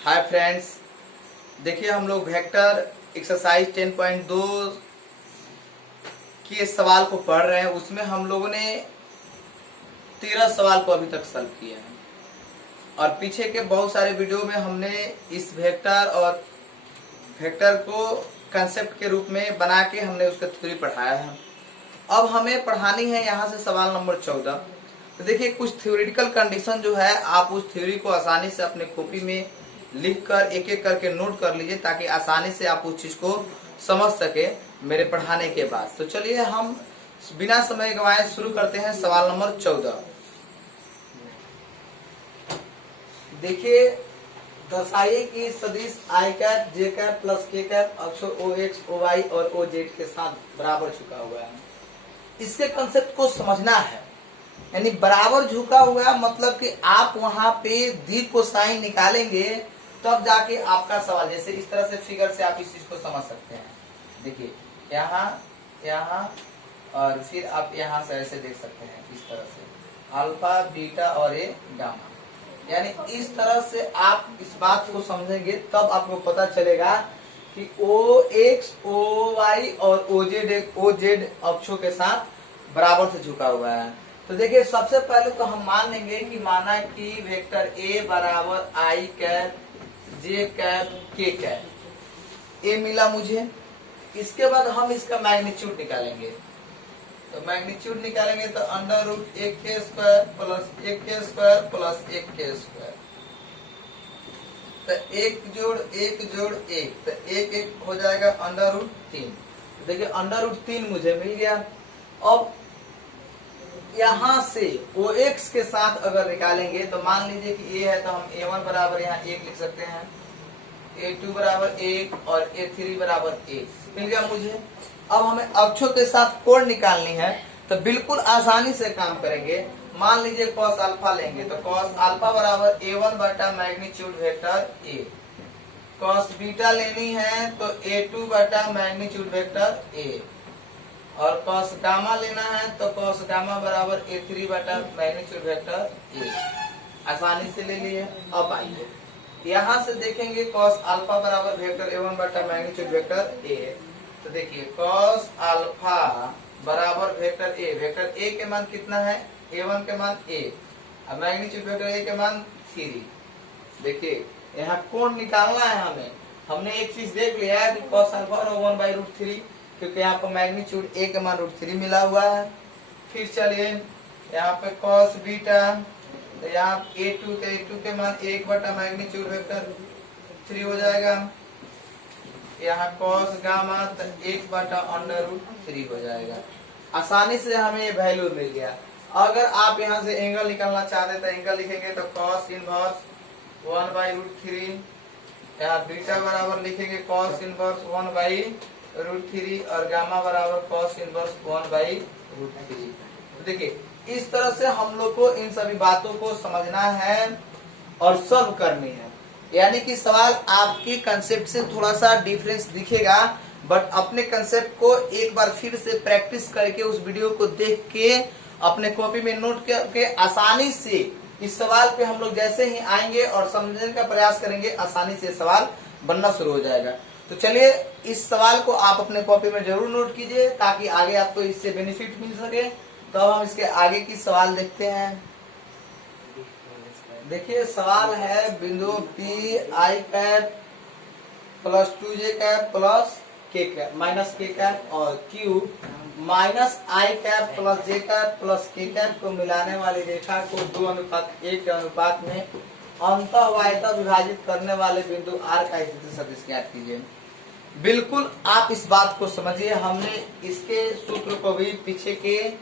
Hi friends, देखिए हम लोग वेक्टर एक्सरसाइज 10.2 के सवाल को पढ़ रहे हैं। उसमें हम लोगों ने 13 सवाल को अभी तक सॉल्व किया है और पीछे के बहुत सारे वीडियो में हमने इस वेक्टर को कंसेप्ट के रूप में बना के हमने उसका थ्योरी पढ़ाया है। अब हमें पढ़ानी है यहाँ से सवाल नंबर 14। तो देखिए कुछ थ्योरेटिकल कंडीशन जो है, आप उस थ्योरी को आसानी से अपने कॉपी में लिख कर एक एक करके नोट कर लीजिए ताकि आसानी से आप उस चीज को समझ सके मेरे पढ़ाने के बाद। तो चलिए हम बिना समय गंवाए शुरू करते हैं सवाल नंबर 14। देखिए, दर्शाइए कि सदिश आई cap j cap plus k cap अक्षर ओ एक्स ओ वाई और ओ जेड के साथ बराबर झुका हुआ है। इसके कंसेप्ट को समझना है। यानी बराबर झुका हुआ मतलब कि आप वहां पे दी को साइन निकालेंगे तब जाके आपका सवाल, जैसे इस तरह से फिगर से आप इस चीज को समझ सकते हैं। देखिए यहाँ और फिर आप यहाँ से ऐसे देख सकते हैं, इस तरह से अल्फा बीटा और ए गामा। यानी इस तरह से आप इस बात को समझेंगे तब आपको पता चलेगा कि ओ एक्स ओ वाई और ओ जेड अक्षों के साथ बराबर से झुका हुआ है। तो देखिए सबसे पहले तो हम मान लेंगे कि माना कि वेक्टर ए बराबर आई कैप जे कैप के कैप ए मिला मुझे। इसके बाद हम इसका मैग्नीट्यूड निकालेंगे। तो मैग्नीट्यूड निकालेंगे तो अंडर रूट एक के स्क्वायर प्लस एक के स्क्वायर प्लस एक के स्क्वायर। तो एक जोड़ एक, तो एक एक हो जाएगा अंडर रूट 3। देखिए अंडर रूट 3 मुझे मिल गया। अब यहाँ से ओ एक्स के साथ अगर निकालेंगे तो मान लीजिए कि ए है तो हम a1 बराबर यहाँ 1 लिख सकते हैं, a2 बराबर 1 और a3 बराबर 1 मिल गया मुझे। अब हमें अक्षों के साथ कोण निकालनी है तो बिल्कुल आसानी से काम करेंगे। मान लीजिए कॉस अल्फा लेंगे तो कॉस अल्फा बराबर a1 बटा magnitude vector a। Cos beta लेनी है तो a2 बटा मैग्नीट्यूड वेक्टर a। और कॉस गामा लेना है तो कॉस गामा बराबर a3 बटा मैग्नीट्यूड वेक्टर a। आसानी से ले लिए। अब आइए यहाँ से देखेंगे कॉस अल्फा बराबर वेक्टर a1 बटा मैग्नीट्यूड वेक्टर a। तो देखिए कॉस अल्फा बराबर वेक्टर a, वेक्टर a के मान कितना है, a1 के मान a और मैग्नीट्यूड वेक्टर a के मान 3। देखिए यहाँ कोण निकालना है हमें। हमने एक चीज देख लिया है कि कॉस अल्फा और 1/√3, क्योंकि यहाँ पर मैग्नीट्यूड a के मान √3 मिला हुआ है। फिर चलिए यहाँ पे कॉस बीटा, तो यहाँ a2 के मान 1 बटा मैग्नीट्यूड वेक्टर 3 हो जाएगा। यहाँ कॉस गामा तो 1 बटा अंडर√3 हो जाएगा। आसानी से हमें ये वैल्यू मिल गया। अगर आप यहाँ से एंगल निकालना चाहते तो एंगल लिखेंगे तो कॉस इनवर्स 1/√3, यहाँ बीटा बराबर लिखेंगे कॉस इनवर्स 1/√3 और गामा बराबर कॉस इनवर्स 1/√3। तो देखिए इस तरह से हम लोग को इन सभी बातों को समझना है और सॉल्व करनी है। यानी कि सवाल आपके कंसेप्ट से थोड़ा सा डिफरेंस दिखेगा, बट अपने कंसेप्ट को एक बार फिर से प्रैक्टिस करके उस वीडियो को देख के अपने कॉपी में नोट करके आसानी से इस सवाल पे हम लोग जैसे ही आएंगे और समझने का प्रयास करेंगे, आसानी से सवाल बनना शुरू हो जाएगा। तो चलिए इस सवाल को आप अपने कॉपी में जरूर नोट कीजिए ताकि आगे आपको इससे बेनिफिट मिल सके। तो अब हम इसके आगे की सवाल देखते हैं। देखिए सवाल है बिंदु P i cap plus 2j cap plus k cap minus k cap और Q minus i cap plus j cap plus k cap को मिलाने वाली रेखा को 2:1 के अनुपात में अंतःवायता विभाजित करने वाले बिंदु R का स्थिति सदिश ज्ञात कीजिए। बिल्कुल आप इस बात को समझिए। हमने इसके सूत्र को भी पीछे के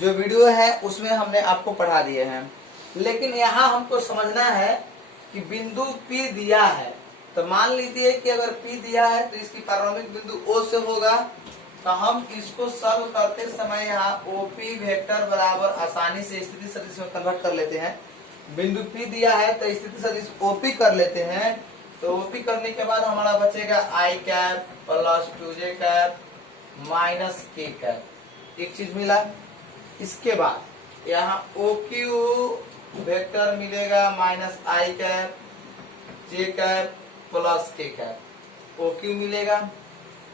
जो वीडियो है उसमें हमने आपको पढ़ा दिए हैं, लेकिन यहाँ हमको समझना है कि बिंदु P दिया है। तो मान लीजिए कि अगर P दिया है तो इसकी प्रारंभिक बिंदु O से होगा। तो हम इसको सॉल्व करते समय यहाँ OP वेक्टर बराबर आसानी से स्थिति सदिश में कन्वर्ट कर लेते हैं। बिंदु P दिया है तो स्थिति सदिश OP कर लेते हैं। तो OP करने के बाद हमारा बचेगा i cap plus 2j cap minus k cap. एक चीज मिला। इसके बाद यहाँ OQ वेक्टर मिलेगा minus i cap j cap plus k cap O Q मिलेगा।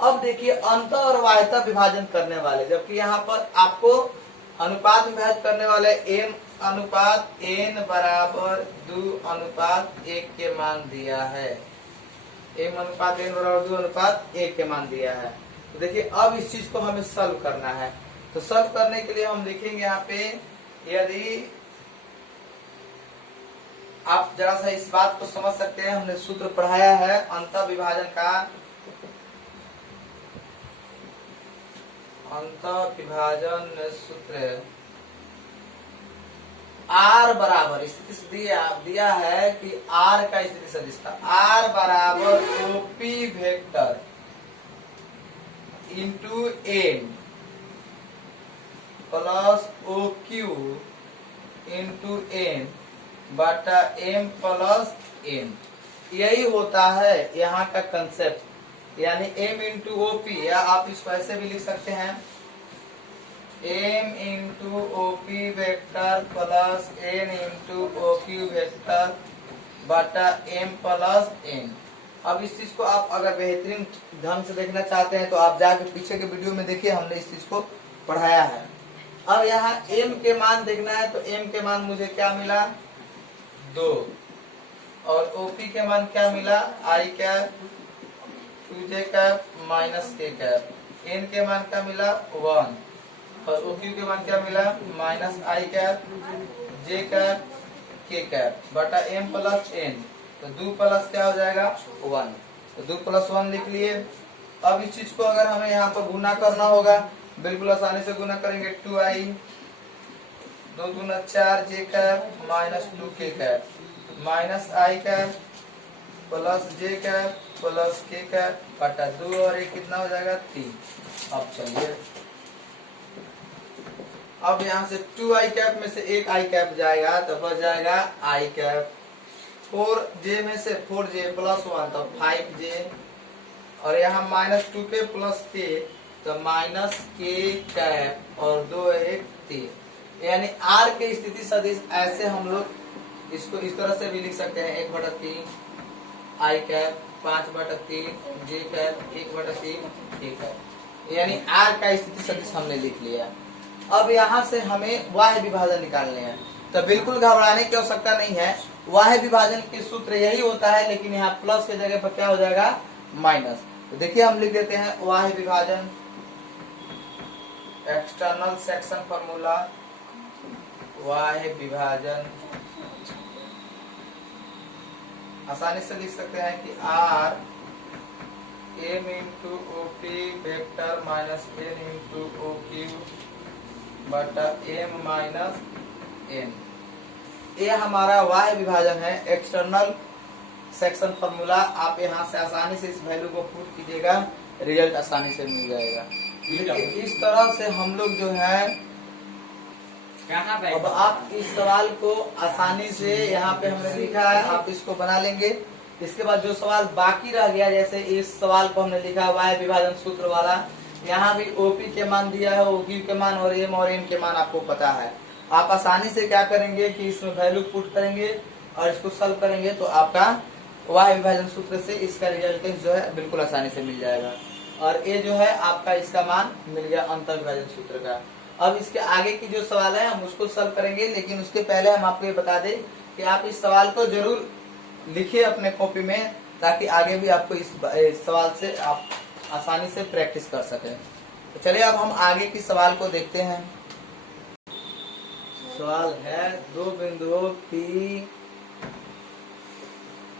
अब देखिए अंत और वाह्यता विभाजन करने वाले, जबकि यहाँ पर आपको अनुपात विभाजित करने वाले एम अनुपात एन बराबर 2:1 के मान दिया है। एम अनुपात एन बराबर 2:1 के मान दिया है। तो देखिए अब इस चीज को हमें सॉल्व करना है। तो सॉल्व करने के लिए हम लिखेंगे यहाँ पे, यदि आप जरा सा इस बात को समझ सकते हैं, हमने सूत्र पढ़ाया है अंत विभाजन का। अंत विभाजन सूत्र आर बराबर स्थिति सदिश दिया है कि आर का स्थिति सदिश था, आर बराबर OP vector into N plus O Q into N बटा एम प्लस एन। यही होता है यहाँ का कंसेप्ट, यानी एम इंटू ओ पी, या आप इसको ऐसे भी लिख सकते हैं M into O P vector plus N into O Q vector बटा एम प्लस एन। अब इस चीज को आप अगर बेहतरीन ढंग से देखना चाहते हैं तो आप जाके पीछे के वीडियो में देखिए, हमने इस चीज को पढ़ाया है। अब यहाँ एम के मान देखना है, तो एम के मान मुझे क्या मिला 2, और ओपी के मान क्या मिला आई cap 2j cap minus k cap, N के मान क्या मिला 1, और ओक्यू के मान क्या मिला minus i cap j cap के कैप बटा एम प्लस एन। तो 2 प्लस क्या हो जाएगा 1, तो 2 प्लस 1 लिख लिए। अब इस चीज को अगर हमें यहाँ पर गुना करना होगा, बिल्कुल आसानी से गुना करेंगे 2i 2 दूना 4 जे कैप माइनस 2 के cap minus i cap plus j cap plus k cap बटा 2 और 1 कितना हो जाएगा 3। अब चलिए, अब यहाँ से 2i कैप में से एक आई कैप जाएगा तो बच जाएगा आई कैप, 4j में से 4j प्लस 1 तो 5j, और यहाँ माइनस 2k प्लस k तो माइनस k कैप और 2 1 3। यानी r के स्थिति सदिश ऐसे हम लोग इसको इस तरह से भी लिख सकते हैं 1/3 i cap 5/3 j cap 1/3 k cap, यानी r का स्थिति सदिश हमने लिख लिया। अब यहाँ से हमें वाह्य विभाजन निकालने हैं, तो बिल्कुल घबराने की आवश्यकता नहीं है। वाह्य विभाजन के सूत्र यही होता है, लेकिन यहाँ प्लस के जगह पर क्या हो जाएगा माइनस। तो देखिए हम लिख देते हैं वाह्य विभाजन एक्सटर्नल सेक्शन फॉर्मूला, वाह्य विभाजन आसानी से लिख सकते हैं कि R M into O P vector minus N into O Q बटा एम माइनस एन। ये हमारा वाह्य विभाजन है, एक्सटर्नल सेक्शन फॉर्मूला। आप यहाँ से आसानी से इस वैल्यू को पुट कीजिएगा, रिजल्ट आसानी से मिल जाएगा। लेकिन इस तरह से हम लोग जो है, अब आप इस सवाल को आसानी से यहाँ पे हमने लिखा है, आप इसको बना लेंगे। इसके बाद जो सवाल बाकी रह गया, जैसे इस सवाल को हमने लिखा वाह्य विभाजन सूत्र वाला, यहाँ भी ओपी के मान दिया है, ओक्यू के मान और एन के मान आपको पता है। आप आसानी से क्या करेंगे कि इसमें वैल्यू पुट करेंगे और इसको सॉल्व करेंगे, तो आपका वाह्य विभाजन सूत्र से इसका रिजल्टेंस जो है बिल्कुल आसानी से मिल जाएगा। और ये जो है आपका इसका मान मिल गया अंत विभाजन सूत्र का। अब इसके आगे की जो सवाल है हम उसको सॉल्व करेंगे, लेकिन उसके पहले हम आपको ये बता दें कि आप इस सवाल को जरूर लिखिए अपने कॉपी में, ताकि आगे भी आपको इस सवाल से आप आसानी से प्रैक्टिस कर सकें। तो चलिए अब हम आगे की सवाल को देखते हैं। सवाल है दो बिंदुओं P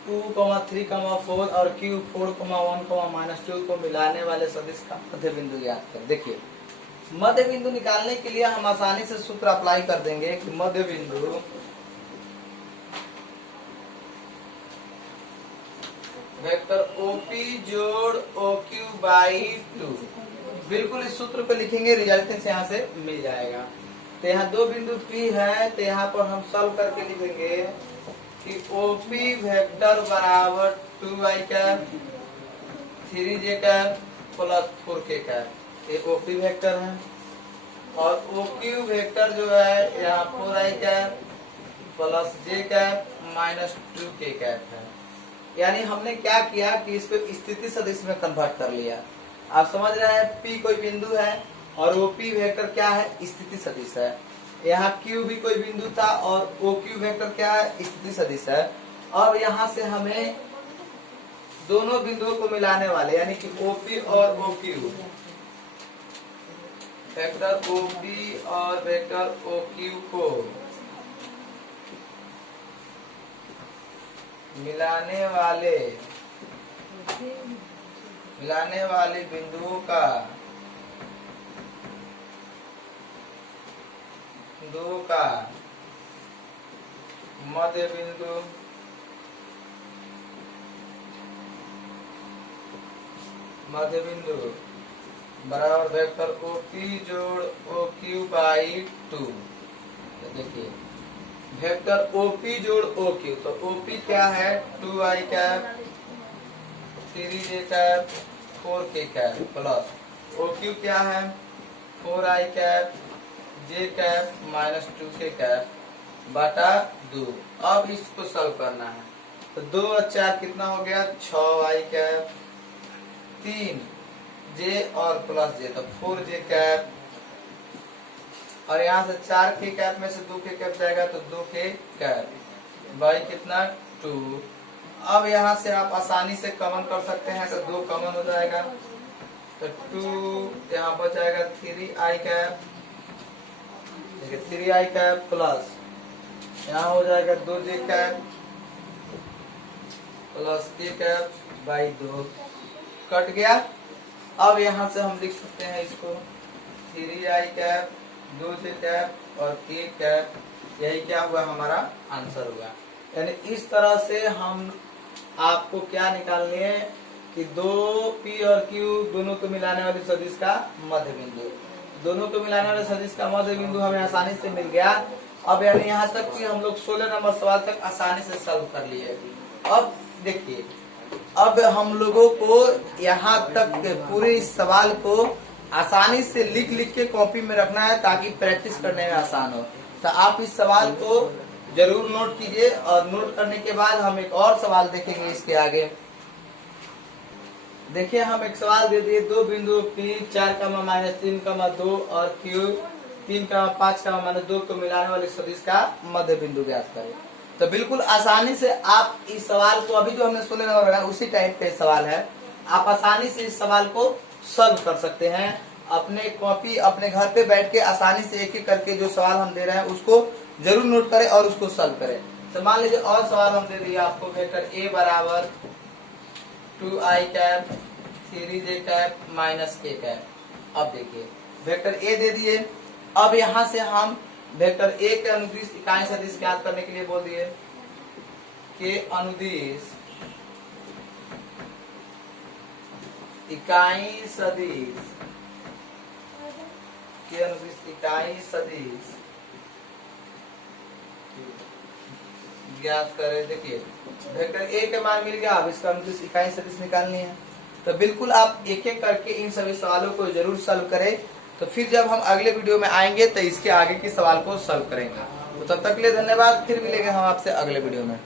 2,3,4 और Q 4,1,-2 को मिलाने वाले सदिश का मध्य बिंदु ज्ञात कर। देखिए मध्य बिंदु निकालने के लिए हम आसानी से सूत्र अप्लाई कर देंगे कि मध्य बिंदु वेक्टर OP जोड़ OQ बाई 2, बिल्कुल इस सूत्र पे लिखेंगे, रिजल्टेंस यहाँ से मिल जाएगा। तो यहाँ दो बिंदु P है, तो यहाँ पर हम सॉल्व करके लिखेंगे कि OP वेक्टर बराबर 2i cap 3j cap plus 4k cap, ये OP वेक्टर है। और OQ वेक्टर जो है यहाँ 4i cap plus j cap minus 2k cap है। यानी हमने क्या किया कि इसको स्थिति सदिश में कन्वर्ट कर लिया। आप समझ रहे हैं, P कोई बिंदु है और वो P वेक्टर क्या है, स्थिति सदिश है। यहाँ Q भी कोई बिंदु था और OQ वेक्टर क्या है, स्थिति सदिश है। अब यहाँ से हमें दोनों बिंदुओं को मिलाने वाले यानी कि OP और OQ, वेक्टर OP और वेक्टर OQ को मिलाने वाले बिंदुओं का मध्य बिंदु बराबर वेक्टर OP जोड़ OQ बाई 2। देखिए वेक्टर OP जोड़ OQ, तो OP क्या है 2i cap 3j cap 4k cap plus OQ क्या है 4i cap j cap minus 2k cap बटा 2। अब इसको सॉल्व करना है, तो 2 और 4 कितना हो गया 6i कैप 3j और प्लस j, तो 4j कैप, और यहाँ से 4k कैप में से 2k कैप जाएगा तो 2k कैप बाई कितना 2। अब यहाँ से आप आसानी से कॉमन कर सकते हैं, तो 2 कॉमन हो जाएगा तो 2 यहाँ पर जाएगा 3i कैप, देखिए 3i कैप प्लस यहाँ हो जाएगा 2j cap plus k cap by 2, cut गया। अब यहाँ से हम लिख सकते हैं इसको 3i कैप 2j कैप और k कैप, यही क्या हुआ हमारा आंसर हुआ। यानी इस तरह से हम आपको क्या निकालनी है कि 2p और q दोनों को मिलाने वाले सदिश का मध्य बिंदु, दोनों को मिलाने वाले सदिश का मध्य बिंदु हमें आसानी से मिल गया। अब यानी यहाँ तक कि हम लोग 16 नंबर सवाल तक आसानी से सॉल्व कर लिए। अब देखिए, अब हम लोगों को यहाँ तक पूरे इस सवाल को आसानी से लिख लिख के कॉपी में रखना है ताकि प्रैक्टिस करने में आसान हो। तो आप इस सवाल को जरूर नोट कीजिए, और नोट करने के बाद हम एक और सवाल देखेंगे इसके आगे। देखिए हम एक सवाल दे दिए, 2 बिंदु P 4,-3,2 और Q 3,5,-2 को मिलाने वाले सदिश का मध्य बिंदु ज्ञात करें। तो बिल्कुल आसानी से आप इस सवाल को, अभी जो हमने 16 नंबर बनाया उसी टाइप का सवाल है, आप आसानी से इस सवाल को सॉल्व कर सकते हैं। अपने कॉपी अपने घर पे बैठ के आसानी से एक एक करके जो सवाल हम दे रहे हैं उसको जरूर नोट करें और उसको सॉल्व करें। तो मान लीजिए और सवाल हम दे दिए आपको, वेक्टर A बराबर 2i cap 3j cap minus k cap. अब देखिए वेक्टर A दे दिए, अब यहाँ से हम वेक्टर A के अनुदिश इकाई सदिश ज्ञात करने के लिए बोल दिए के अनुदिश इकाई सदिश ज्ञात करें। देखिए वेक्टर A के मान मिल गया, अब इसका अनुदिश इकाई सदिश निकालनी है। तो बिल्कुल आप एक एक करके इन सभी सवालों को जरूर सॉल्व करें। तो फिर जब हम अगले वीडियो में आएंगे तो इसके आगे के सवाल को सॉल्व करेंगे। तो तब तक के लिए धन्यवाद, फिर मिलेंगे हम आपसे अगले वीडियो में।